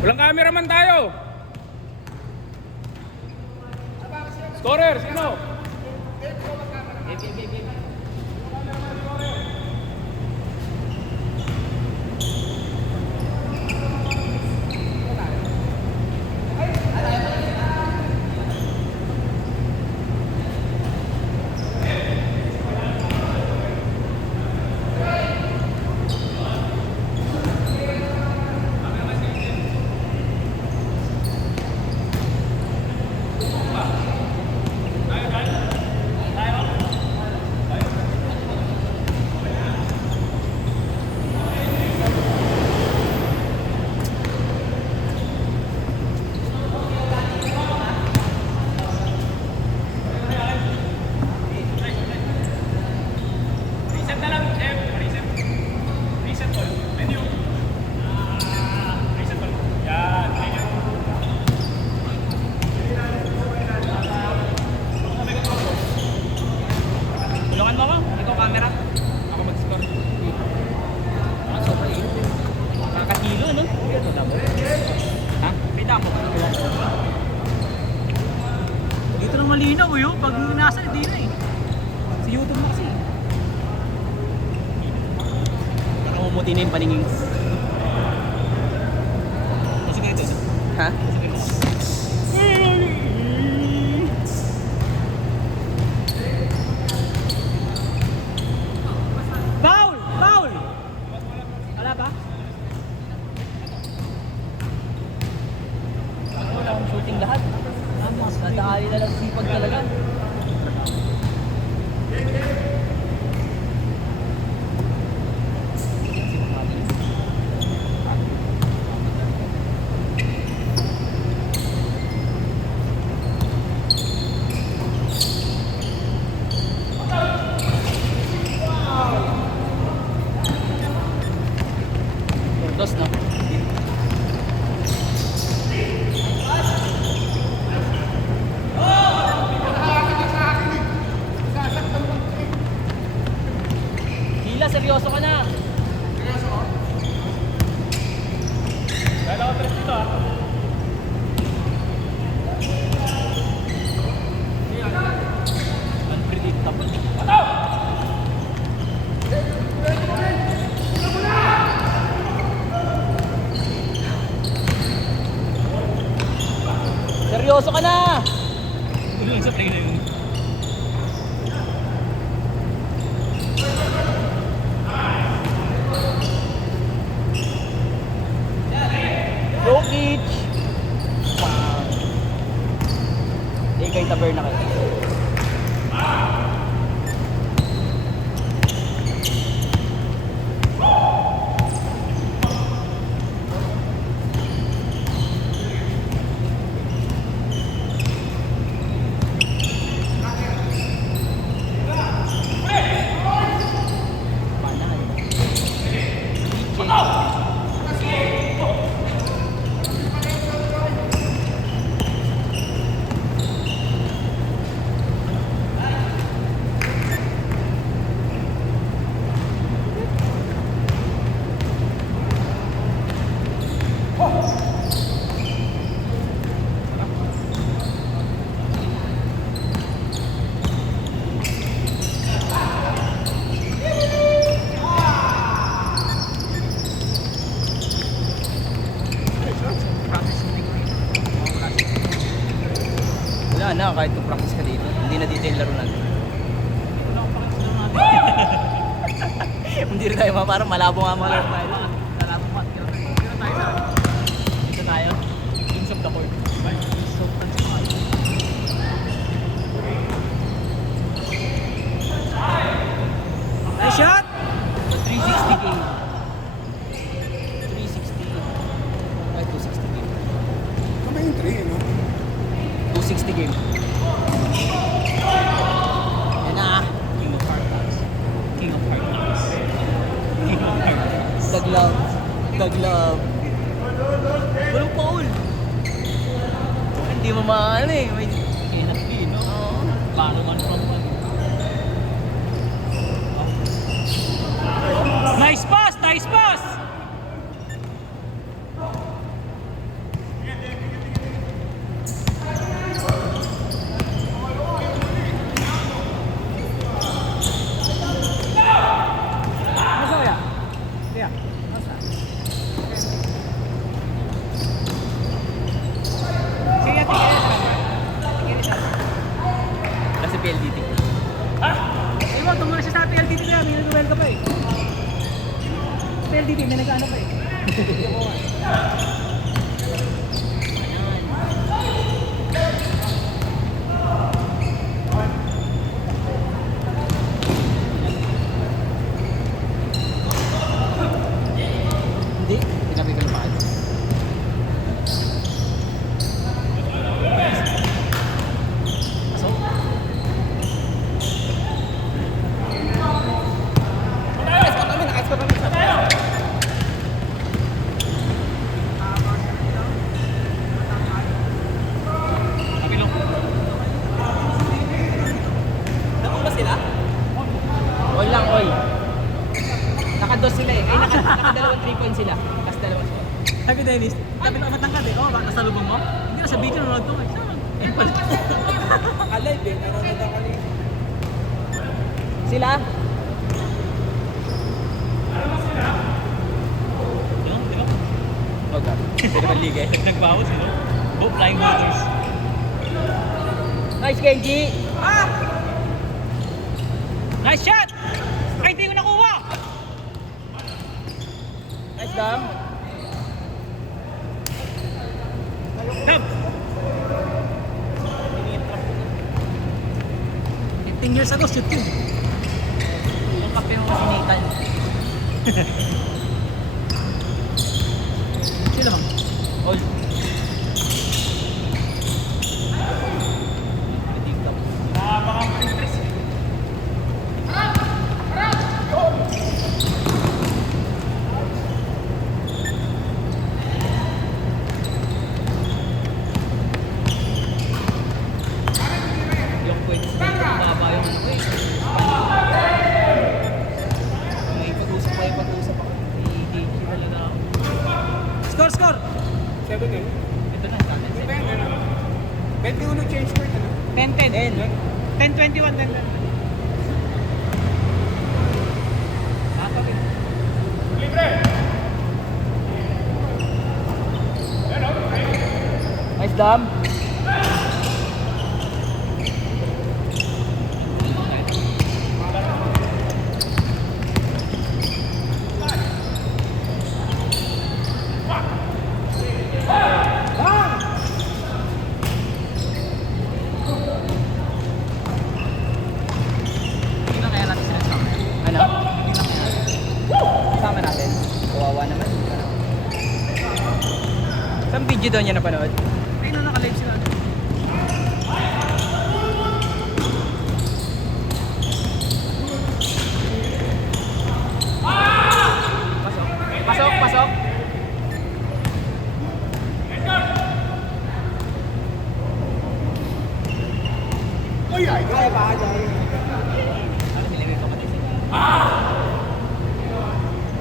Walang cameraman tayo. Scorer, sino? Dito na malinaw yun, pag nasa hindi na eh. Sa YouTube na kasi. Nakamumuti na yung paningin. Kasi ganito. Ha? Kasi ganito. Foul! Foul! Wala ba? Wala akong shooting lahat. Nadali na lang sipag talaga. Dos, no? Seryoso ka na. Seryoso ko? Dahil ako tres dito ah. Unpredictable. Pataw! Seryoso ka na. Ano lang sa play na yun? Jokic! Wow! Kay Taberna kayo. Wala na, kahit kung practice ka dito, hindi na dito yung laro natin. Hindi rin tayo parang malabo nga mga laro tayo. Malabo pa. Dito tayo sa dito tayo. Kings of the court. Kings of the court. Nice shot! 360 game. 360. Ay, 260 game. Kami yung 3, no? 260 game. Yan na. King of Heart Knocks. King of Heart Knocks. King of Heart Knocks. Taglove. Taglove. Walang foul. Hindi mo maano eh. May kinat-kin, no? Oo. Paano man from one. Nice pass! Nice pass! Dennis. Sabi ko, matangkad eh. Oo, baka nasa lubong mo? Hindi na, sa video nanonood ko. Saan? Eh, pala. Alive eh, nanonood ako kanina. Sila? Yun, di ba? Wag ka. Hindi naman liga eh. Nagbawas, no? Go Flying Motors. Nice, Kenji! Ah! Nice shot! Ay, hindi ko nakuha! Nice, Dam! Dab! 15 years ago, shoot yun. Yung kape mo si Nathan. Sino bang? All. Napaka-impress. Yung point. Baba yung ano eh. May pag-usap ako. Hindi talaga ako. Score, score! 7 eh. Ito na, natin. Depende na. 21 change court ano? 10-10. 10-21, 10-10. Libre. Nice, Dam! Hindi na kaya natin sinasama. Ano? Hindi na kaya. Kasama natin. Kawawa naman. Saan video daw niya napanood? Ayun na naka-live sila. Pasok, pasok! Uy, ay, kaya pa dyan. Ano nilagay ko pati sila?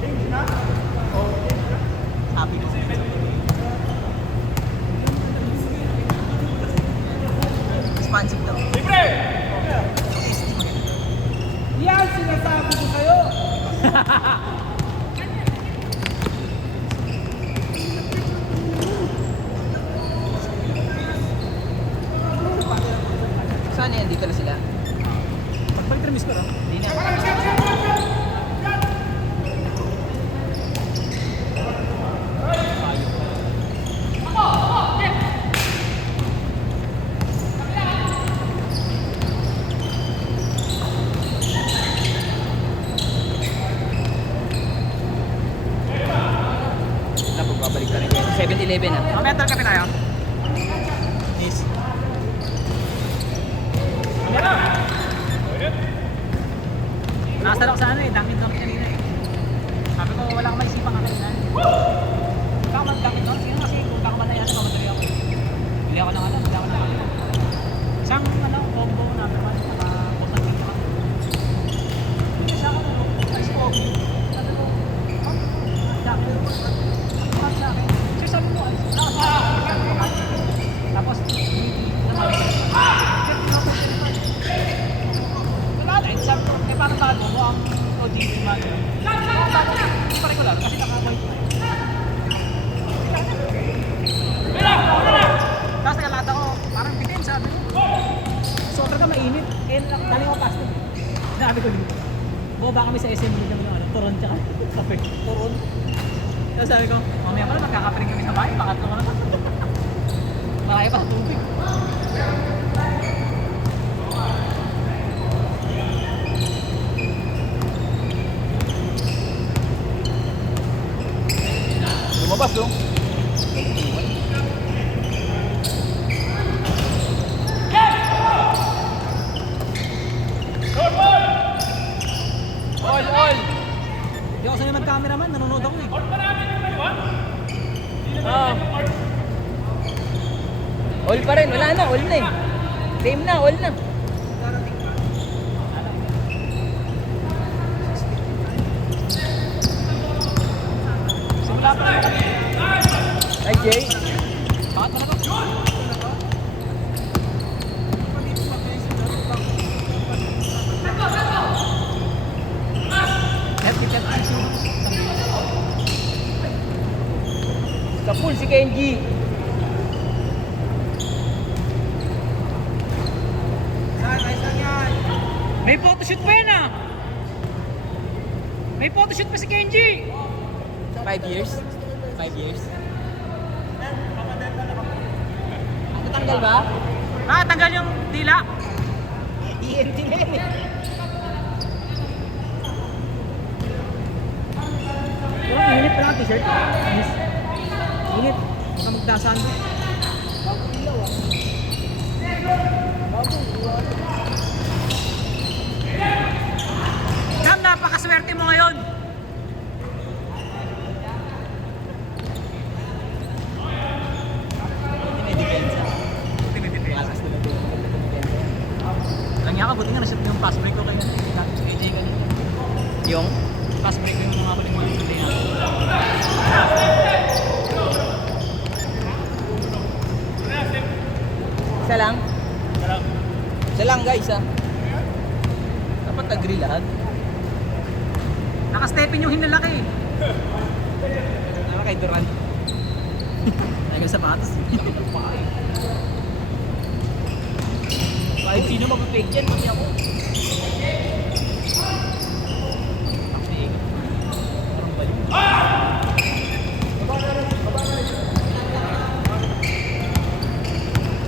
Change na? Sabi ko sila. Expansive daw. Libre. Yan, sinasabi ko sa'yo. Saan yan? Dito na sila. Pagpalit remis ko, no? Hindi na. Babalik ka rin kayo. 7-11 ah. Metal kami tayo. Yes. Nakasal ako sa ano eh, Dunkin' Donuts kanina eh. Sabi ko, wala akong maisipang kakainan. Punta ka mag-Dunkin' Donuts? Sino kasi punta ka man na yan, kamadali ako. Bili ako ng ano, bili ako ng ano. Isang ano, combo number 1, saka butang pizza ka. Bili siya ako, ice coffee. Sabi ko, Dunkin' Donuts. Tapos sa akin, kasi sabi mo, tapos, wala na, sabi ko, eh paano bago mo ang OGC man? Hindi pa regular, kasi naka-avoid ko. Tapos nagalata ko, parang bitin, sabi ko. Sobra ka mainit, eh dali ko plastic. Sabi ko dito. Bumaba kami sa SM mo naman ng turon tsaka kape. Turon? Tapos sabi ko, mamaya pala magkakape rin kami sa bahay, pangatlo ko naman. Marami pa sa tubig. Lumabas dong. All! Hindi ako sanay mag-cameraman, nanonood ako eh. Ah. All pa rin, wala na, all na eh. Same na, all na. Simula pa rin. Ay, Jay. Bakit na to? Sa pool si Kenji. May photoshoot pa yan ah! May photoshoot pa si Kenji! 5 years? 5 years? Natanggal ba? Ah, tanggal yung dila! ENT na yan eh. Oh, init pa lang ang t-shirt. Init. Baka magdasaan mo. Cam, napakaswerte mo ngayon! Lakas nila doon. Lang yan ka, buti nga nashoot yung pass break ko kayo. Natin sa KJ kanina. Yung? Pass break ko yung mga huling mga play natin. Isa lang? Isa lang guys ah. Dapat agree lahat. Naka-stepin yung hinalaki. Ano kay Duran? Naging sapatos. Kahit sino mag-fake yan, hindi ako. Parang baliw.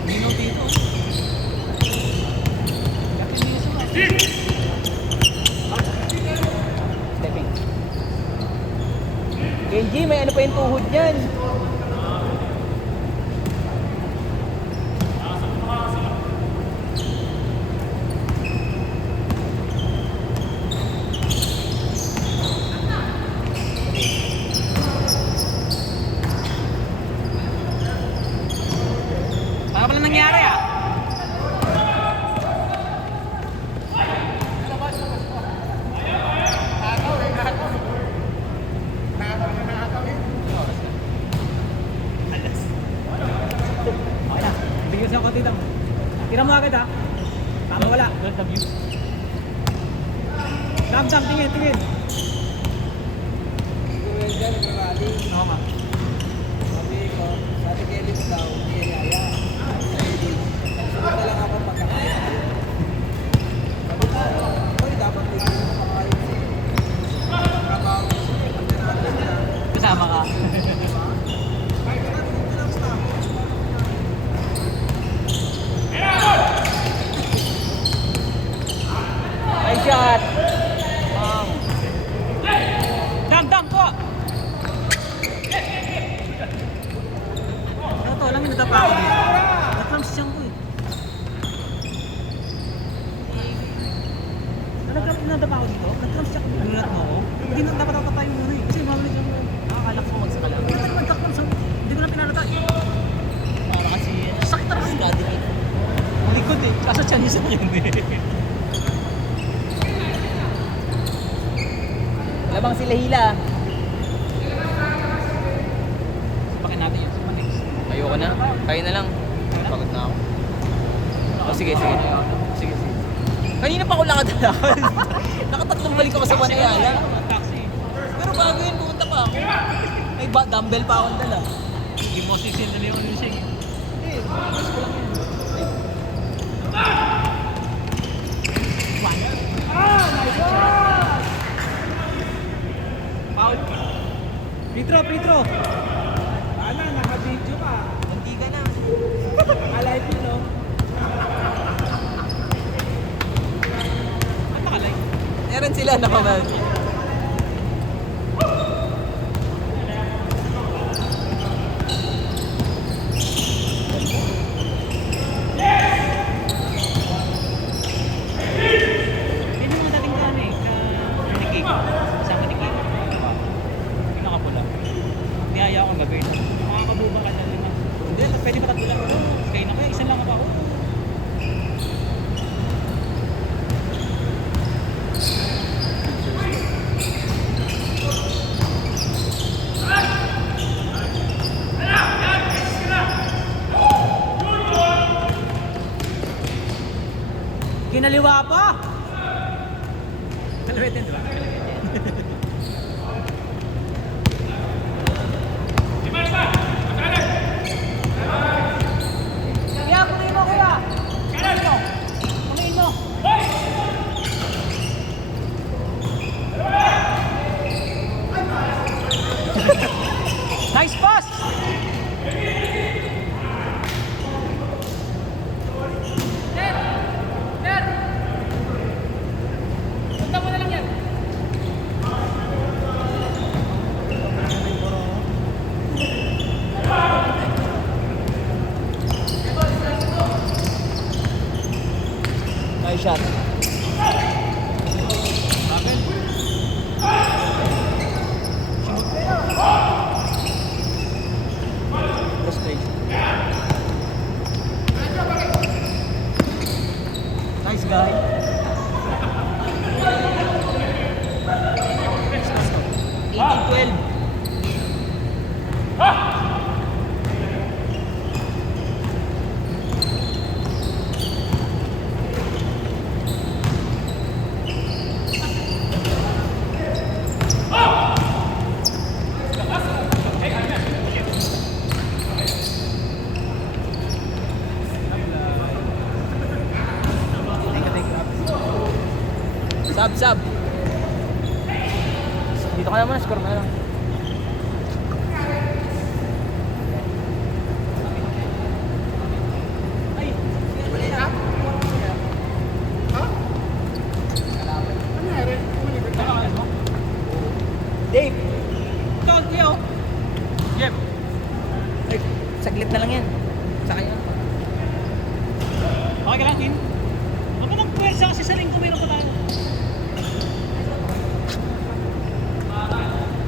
Nino dito. Stepping. Kenji, may ano pa yung tuhod yan. Para pala nangyari ah. Okay na. Bigyan siya ako dito. Tira mo agad ha. Tama wala. Dam, tingin, tingin. Well, dyan, nagrarally. Oo nga. Sabi ko, sabi kay Ellie mo daw, hindi yaya. Sabi na lang ako pagkakaya. Sabi ko, oy, dapat may gusto makakain siya. Trabaho ko siya, pag nanalo na. Kasama ka. Kahit na, hindi lang sa ako. Ay shot! Dam ko! Ito lang yung nadapa ako dito. Natram si Siyang ko eh. Nadapa ako dito? Natram si Siyang ko. Nulat mo ako? Hindi na dapat ako tayo muna eh. Kasi mamalik lang. Akala ko magsak lang. Hindi naman taklam sa... Hindi ko na pinalata eh. Para kasi Sakit talaga. skadi eh. Likod eh. Kaso Chinese ako yun eh. Labang sila hila. Sabakin natin yun. Sabakin. Ayoko na. Kaya na lang. Pagod na ako. Oh, sige. Sige. Kanina pa ako lakad-lakad. Nakatatlong balik ako sa Panayala. Taxi. Pero bago yun, pumunta pa ako. May dumbbell pa akong dala. Hindi mo sisindan yung ano siya eh. Mas ko lang yun. Foul. Free throw. Ana, naka-video ka. Hindi ka na. Alive yun, no? Ba't nakalay? Meron sila nakamag. Yan yung mga dating kami ni Kik. Kasama ni Kik. Yung nakapula. Niyaya akong gagawin. Makakabuba ka na lima. Hindi, pwede ba tatlo lang? Kaya na kaya, isa lang ako. Pinaliwa pa! Kalawetin, di ba? Kuya, punuin mo kuya! Punuin mo! Nice pass! Punta mo na lang yan! Nice shot. Frustration. Nice guy. 18-12. Sub. Dito ka naman, score na lang. Dave! Ikaw, Leo. Yep. Ay, saglit na lang yan. Sa kanya. Okay ka lang, Tin? Ako nang pwersa kasi sa linggo meron pa tayo.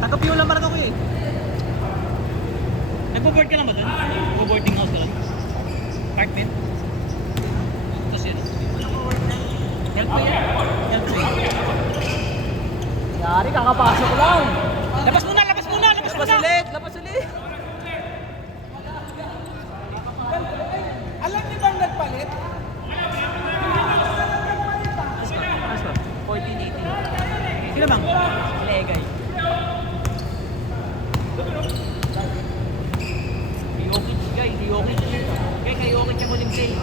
Tagapiyo lang parang ako eh. Nagbo-board ka lang ba doon? Nagbo-boarding house ka lang? Apartment? Tapos yun. Help mo yan. Help mo yan. Yari, kakapasok lang. Labas muna! Labas muna! Labas Labas muna! ulit! Labas ulit! Alam niyo bang nagpalit? 14-18. Sino bang? Sila Egay. Si Jokic, guys. Si Jokic. Kaya kay Jokic ang huling play.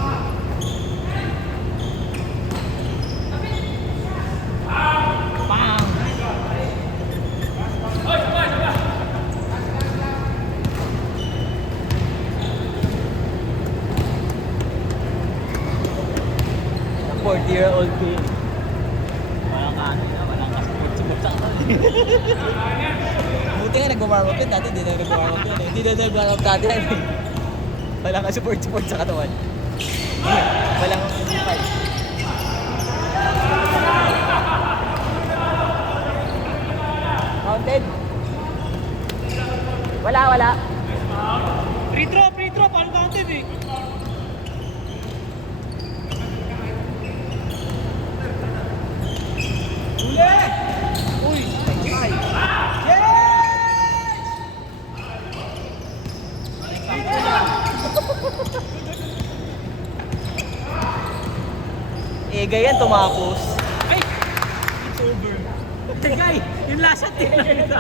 Bang! The 40-year-old kid. Walang kaano na. Walang kasupot-supot sa katawan. Buti nga nag-warm up yun. Dati hindi na nag-warm up yun. Hindi na nag-warm up dati yan. Walang ka-support sa katawan. Walang fight. Counted? Wala. Free throw. Paano counted eh? Uy! Egay yan, tumapos. Ay! It's over. Guy, yung last shot din nakita.